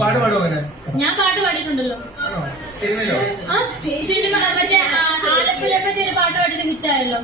പാട്ട് പാടുമോ? ഞാൻ പാട്ട് പാടിയിട്ടുണ്ടല്ലോ. സിനിമയിലോ? സിനിമ മറ്റേ ആലപ്പുഴയെ പറ്റി ഒരു പാട്ട് പാടിയിട്ട് ഹിറ്റായല്ലോ.